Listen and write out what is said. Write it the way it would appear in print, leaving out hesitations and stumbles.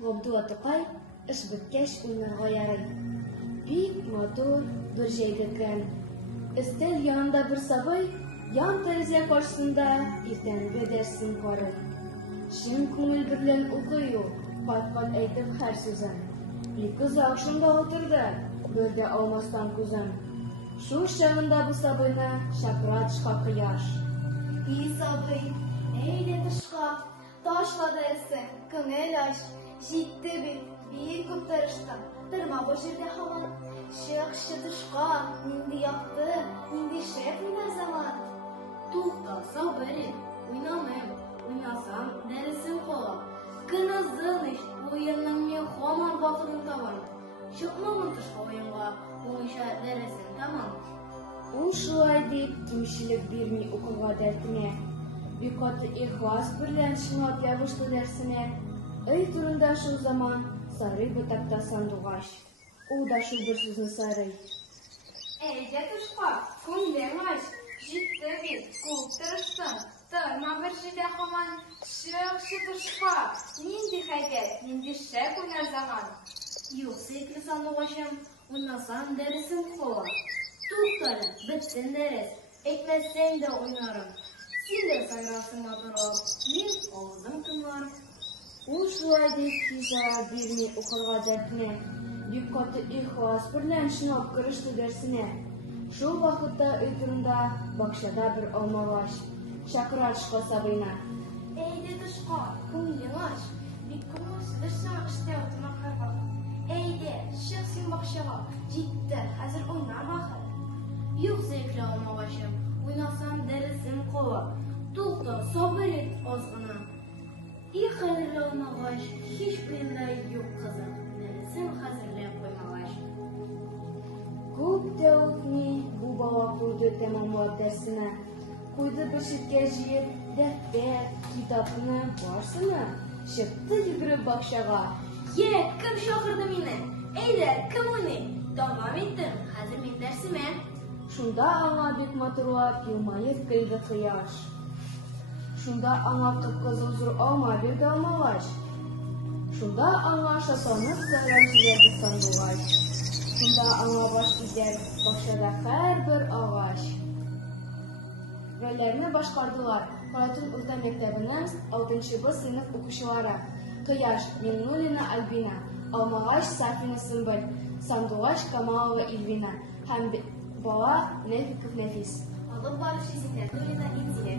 Габдулла Тукай эш беткәч уйнарга ярый. Бик матур бер җәйге көн. Өстәл янында бер сабый ян тәрәзә каршысында иртәнге дәресен карый. Чын күңел берлән укый ул, кат-кат әйтеп һәр сүзен. Ике озак шунда утырды, бер дә алмастан күзен. Шул чагында бу сабыйны чакыра тышка кояш. И сабый, әйдә тышка, ташла дәресен, күңел аш. Җитте бит, бик күп тырыштым, тырма бу җирдә һаман. Чыкшы тышка, нинди якты, нинди шәп менә заман. Тукта, сабыр ит, уйнамыйм, уйнасам дәресем кала. Көн озын ич, уенның мен һаман вакытын табам. Чыкмаган тышка уенга, буенча дәресен тамам. Ул шулай дип кимчелек бирми укырга дәртенә. Бик каты ихлас берлән чынлап ябышты дәресенә. Өй турында шул заман сарый ботакта сандугач. Ул да шул бер сүзне сарый. Әйдә тышка, күңелең аш. Җитте бит, күп тырыштым, тырма бер җирдә һаман. Чыкшы тышка, нинди хәйдәт, нинди шәп уйнар заман. Юк, сөекле сандугачым, уйнасам дәресем кала. Туктале, бетсен дәрес, әйтмәсәң дә уйнарым. Син дә сайрарсың матурап, мин авызым тыңларым. Ул шулай дип физа бирми укырга дәртенә. Бик каты ихлас берлән чынлап кереште дәресенә. Шул вакытта өй турында бакчада бер алмагач. Чакыра тышка сабыйны. Әйдә тышка, күңелең аш. Бик күңелсез син эштә утырмакка. Әйдә, чык син бакчага. Җитте, хәзер уйнама хәл. Юк, сөекле алмагачым, уйнасам дәресем кала. Тукта, сабыр ит аз гына. И хәзерле алмагач, һичбер дә юк кызым, дәресем хәзерләп куймагач. Күп тә үтми, бу бала куйды тәмамлап дәресенә. Куйды бер читкә җыеп, дәфтәр, китапны, барсыны. Чыкты йөгереп бакчага. Йә, кем чакырды мине? Әйдә, кем уйный? Тамам иттем, хәзер мин дәресемә. Шунда аңа бик матурлап елмаеп көлде кояш. Шунда аңа кып-кызыл зур алма бирде алмагач. Шунда аңа шатланып сайрап җибәрде сандугач. Шунда аңа баш идәр бакчада һәрбер агач. Рольләрне башкардылар Каратун урта мәктәбенең 6-б сыйныф укучылары. Кояш Миңнуллина Альбина, Алмагач Сафина Сымбыл, Сандугач Камалова Ильвина һәм бала Нәфиков Нәфис. Алып баручы Зиннәтуллина Инзилә.